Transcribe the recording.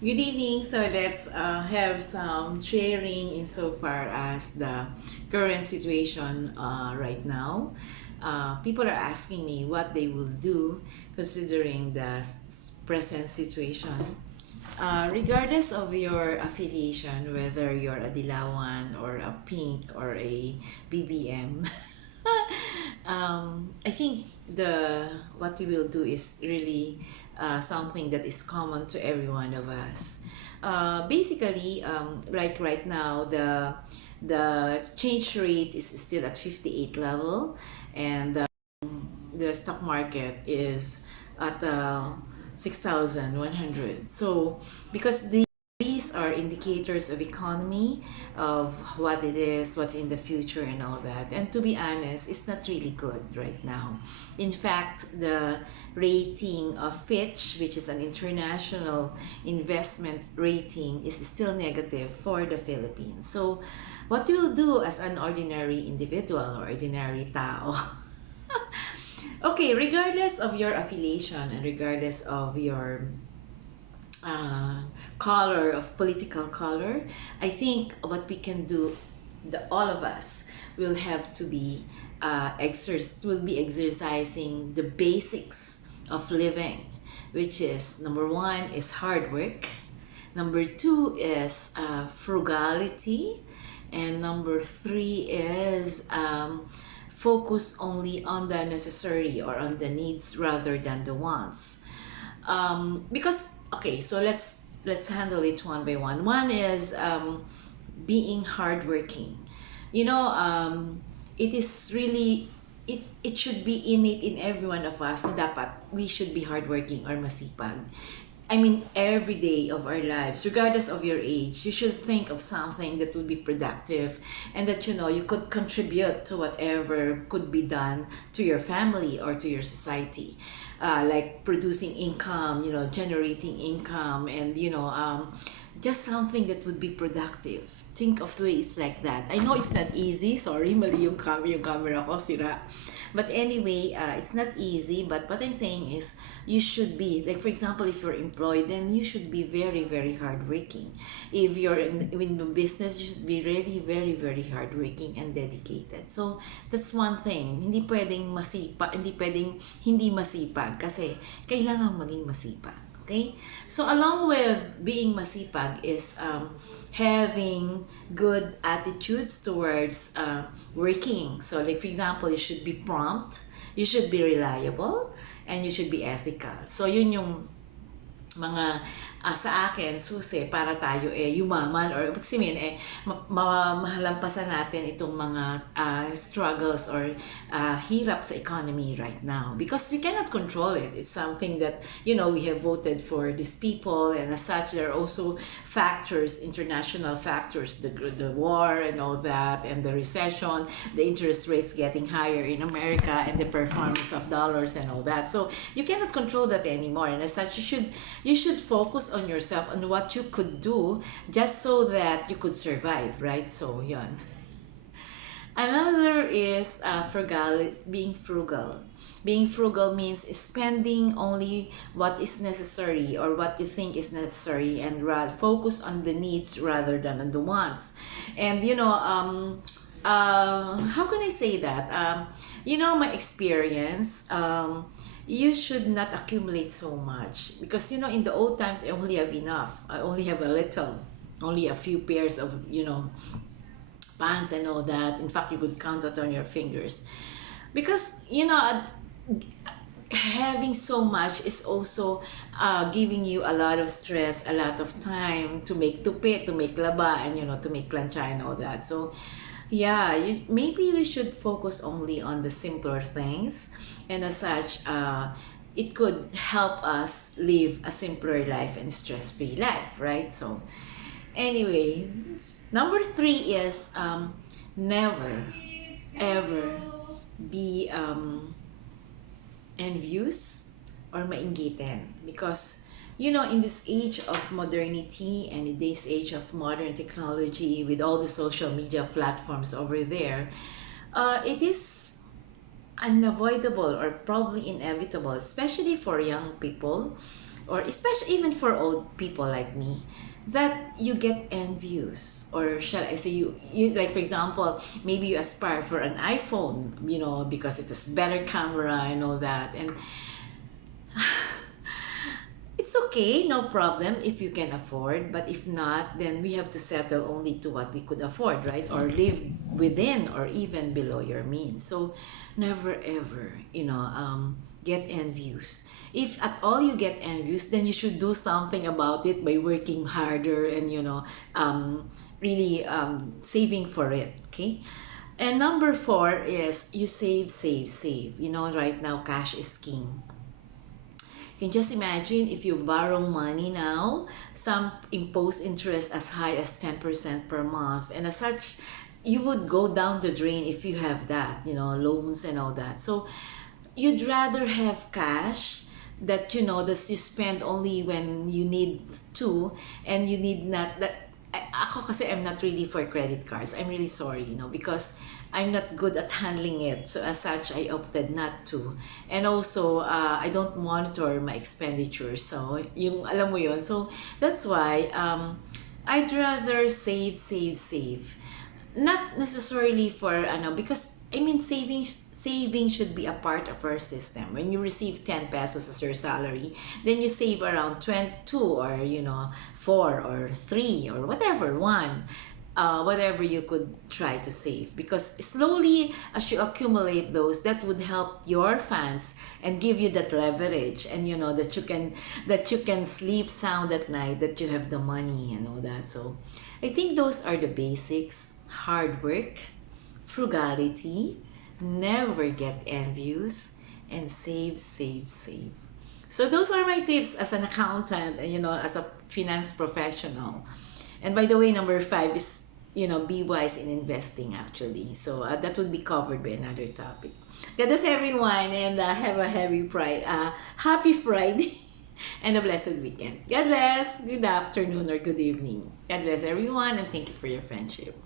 Good evening. So let's have some sharing insofar as the current situation right now. People are asking me what they will do considering the present situation. Regardless of your affiliation, whether you're a Dilawan or a Pink or a BBM, I think the what we will do is really something that is common to every one of us. Basically, like right now, the exchange rate is still at 58 level, and the stock market is at 6,100. So because these are indicators of economy, of what it is, what's in the future, and all that. And to be honest, it's not really good right now. In fact, the rating of Fitch, which is an international investment rating, is still negative for the Philippines. So, what we will do as an ordinary individual or ordinary tao? Okay, regardless of your affiliation and regardless of your uh, color, of political color, I think what we can do, all of us will have to be will be exercising the basics of living, which is number one is hard work, number two is frugality, and number three is focus only on the necessary or on the needs rather than the wants. Because okay, so let's handle it one by one. One is being hardworking. You know, it is really it should be innate in every one of us na dapat we should be hardworking or masipag. I mean, every day of our lives, regardless of your age, you should think of something that would be productive and that you could contribute to whatever could be done to your family or to your society. Like producing income, generating income, and just something that would be productive. Think of ways like that. I know it's not easy. Sorry, mali yung camera ko, sira. But anyway, it's not easy. But what I'm saying is, you should be, like for example, if you're employed, then you should be very, very hardworking. If you're in the business, you should be really very, very hardworking and dedicated. So, that's one thing. Hindi pwedeng hindi pwedeng hindi masipag kasi kailangan maging masipag. Okay? So along with being masipag is having good attitudes towards working. So like for example, you should be prompt, you should be reliable, and you should be ethical. So yun yung mga sa akin susi para tayo yumaman or ibig sabihin mahalampasan natin itong mga struggles or hirap sa economy right now, because we cannot control it. It's something that we have voted for these people, and as such there are also factors, international factors, the war and all that, and the recession, the interest rates getting higher in America, and the performance of dollars and all that. So you cannot control that anymore, and as such you should focus on yourself, on what you could do just so that you could survive, right? So yon. Another is being frugal. Being frugal means spending only what is necessary or what you think is necessary, and focus on the needs rather than on the wants. And how can I say that? My experience, you should not accumulate so much, because in the old times I only have enough. I only have a little, only a few pairs of pants and all that. In fact, you could count it on your fingers, because having so much is also giving you a lot of stress, a lot of time to make tupi, to make laba, and to make plancha and all that. So yeah, maybe we should focus only on the simpler things, and as such, it could help us live a simpler life and stress-free life, right? So, anyway, number three is never ever be envious or mainggitin, because in this age of modernity and in this age of modern technology with all the social media platforms over there, it is unavoidable or probably inevitable, especially for young people, or especially even for old people like me, that you get envious, or shall I say, you like, for example, maybe you aspire for an iPhone, because it has better camera and all that, and it's okay, no problem if you can afford, but if not, then we have to settle only to what we could afford, right? Or live within or even below your means. So never ever, get envious. If at all you get envious, then you should do something about it by working harder and, really saving for it, okay? And number four is you save, save, save. Right now, cash is king. You can just imagine if you borrow money now, some impose interest as high as 10% per month. And as such, you would go down the drain if you have that, loans and all that. So you'd rather have cash that, that you spend only when you need to, and you need not that. Ako kasi I'm not really for credit cards. I'm really sorry, because I'm not good at handling it. So as such, I opted not to. And also, I don't monitor my expenditures. So, yung alam mo yun. So, that's why I'd rather save, save, save. Not necessarily for, because, I mean, saving should be a part of our system. When you receive 10 pesos as your salary, then you save around 22, or 4 or 3 or whatever, 1, whatever you could try to save, because slowly as you accumulate those, that would help your funds and give you that leverage, and that you can sleep sound at night, that you have the money and all that. So I think those are the basics: hard work, frugality, never get envious, and save, save, save. So those are my tips as an accountant and, as a finance professional. And by the way, number 5 is, be wise in investing, actually. So that would be covered by another topic. God bless everyone, and have a happy Friday and a blessed weekend. God bless. Good afternoon or good evening. God bless everyone, and thank you for your friendship.